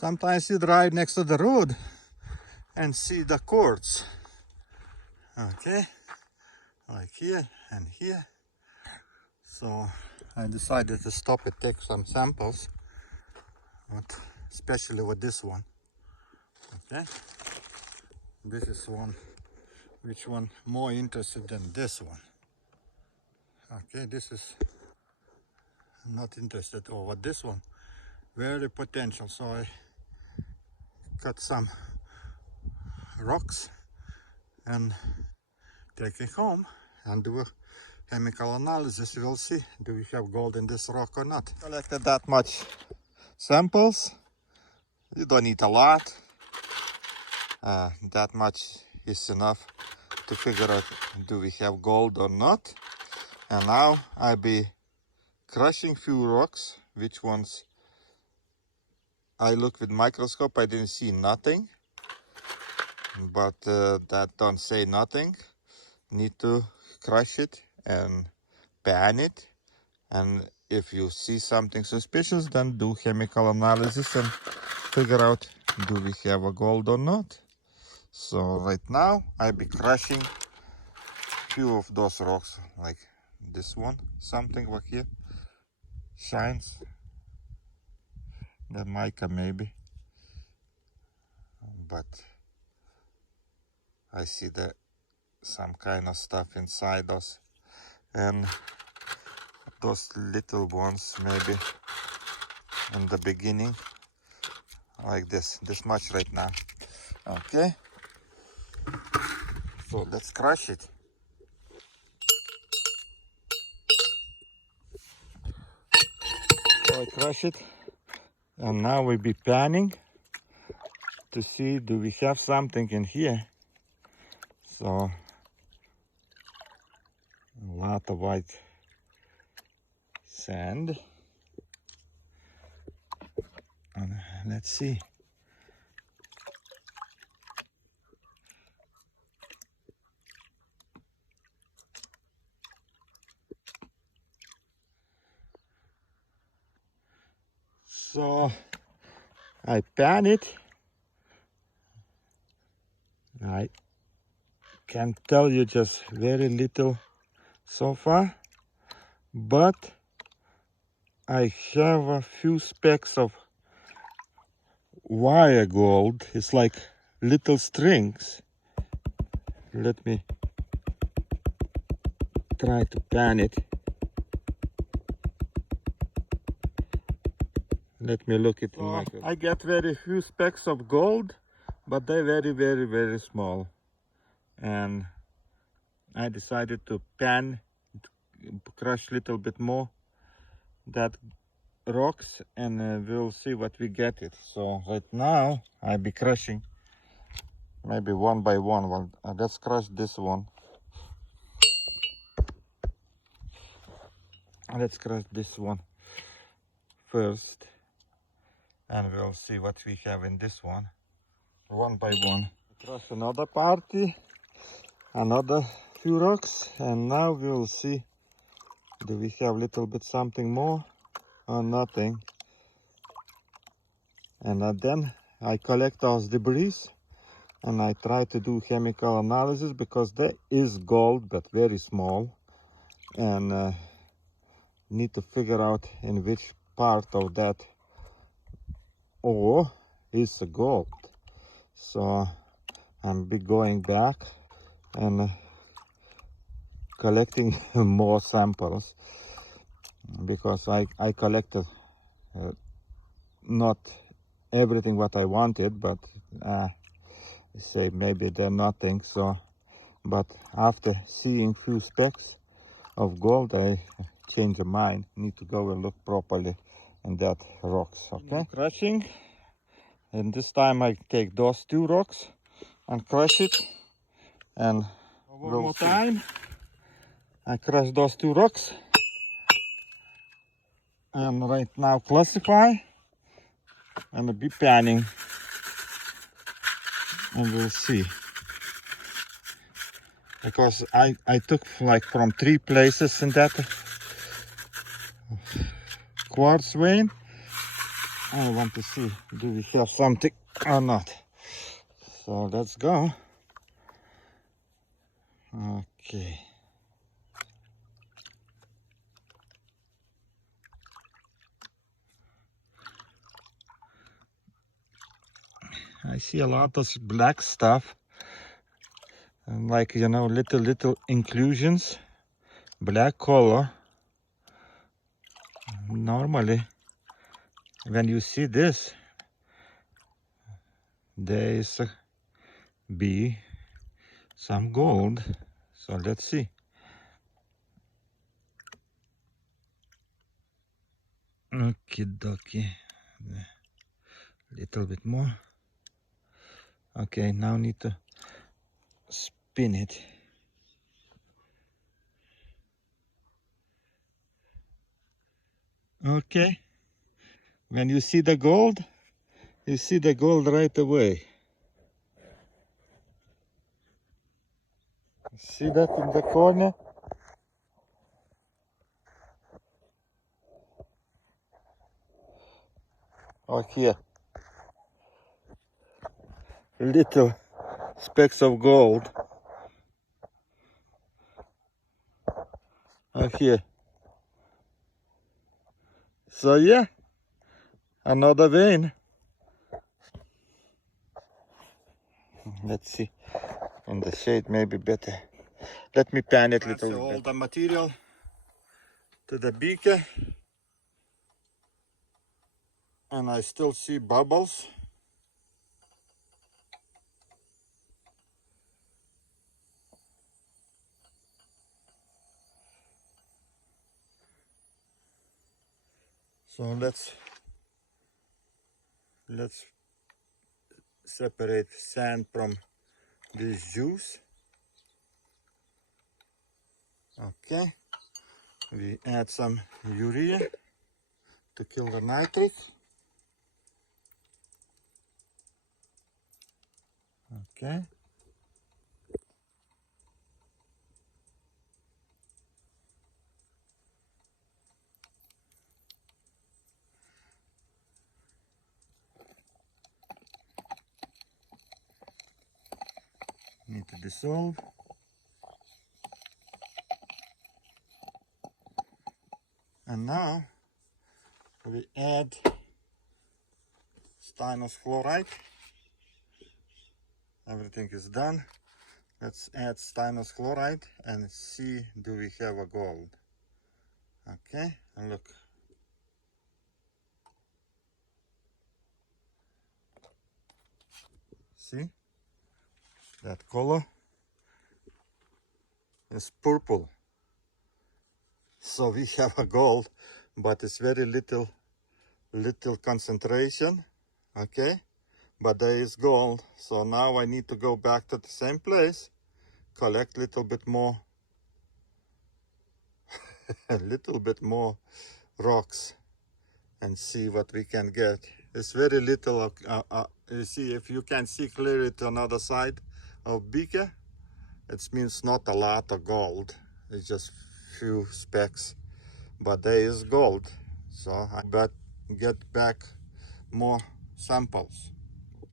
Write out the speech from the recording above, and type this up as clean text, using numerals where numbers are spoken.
Sometimes you drive next to the road and see the quartz. Okay, like here and here. So I decided to stop and take some samples, especially with this one. Okay, this is one. Which one more interested than this one? Okay, this is not interested over this one. Very potential. So I cut some rocks and take it home and do a chemical analysis. We'll see, do we have gold in this rock or not. Collected that much samples. You don't need a lot. That much is enough to figure out do we have gold or not. And now I'll be crushing few rocks. Which ones I look with microscope, I didn't see nothing. But that don't say nothing. Need to crush it and pan it. And if you see something suspicious, then do chemical analysis and figure out do we have a gold or not. So right now I'll be crushing few of those rocks, like this one, something over here shines. The mica maybe, but I see that some kind of stuff inside those, and those little ones maybe in the beginning, like this much right now. Okay, so let's crush it. So I crush it, and now we'll be panning to see do we have something in here. So a lot of white sand, and let's see. So I pan it. I can tell you just very little so far, but I have a few specks of wire gold. It's like little strings. Let me try to pan it. Let me look at the microscope. I get very few specks of gold, but they're very small. And I decided to pan, crush a little bit more that rocks, and we'll see what we get it. So right now I'll be crushing maybe one by one. Well, let's crush this one. Let's crush this one first, and we'll see what we have in this one, one by one. Crush another party, another few rocks, and now we'll see do we have a little bit something more or nothing. And then I collect those debris and I try to do chemical analysis, because there is gold but very small, and need to figure out in which part of that ore is gold. So I'm be going back and collecting more samples, because I collected not everything what I wanted, but say maybe they're nothing. So, but after seeing few specks of gold, I change my mind. Need to go and look properly in that rocks. Okay, crushing, and this time I take those two rocks and crush it, and one more time I crush those two rocks, and right now classify and be panning, and we'll see, because I took like from 3 places in that quartz vein, I want to see, do we have something or not? So let's go. Okay. I see a lot of black stuff, and like, you know, little inclusions, black color. Normally, when you see this, there is be some gold. So let's see. Okie dokie. Little bit more. Okay, now need to spin it. Okay. When you see the gold, you see the gold right away. See that in the corner? Or here. Little specks of gold. Or here. So yeah, another vein. Let's see. In the shade maybe better. Let me pan it a little bit. All the material to the beaker. And I still see bubbles. So let's separate sand from this juice. Okay, we add some urea to kill the nitrate. Okay. Need to dissolve. And now we add stannous chloride. Everything is done. Let's add stannous chloride and see, do we have a gold? Okay, and look. See? That color is purple. So we have a gold, but it's very little concentration. Okay, but there is gold. So now I need to go back to the same place, collect a little bit more a little bit more rocks and see what we can get. It's very little. You see, if you can see clearly to another side of beaker, it means not a lot of gold. It's just few specks, but there is gold. So I bet get back more samples.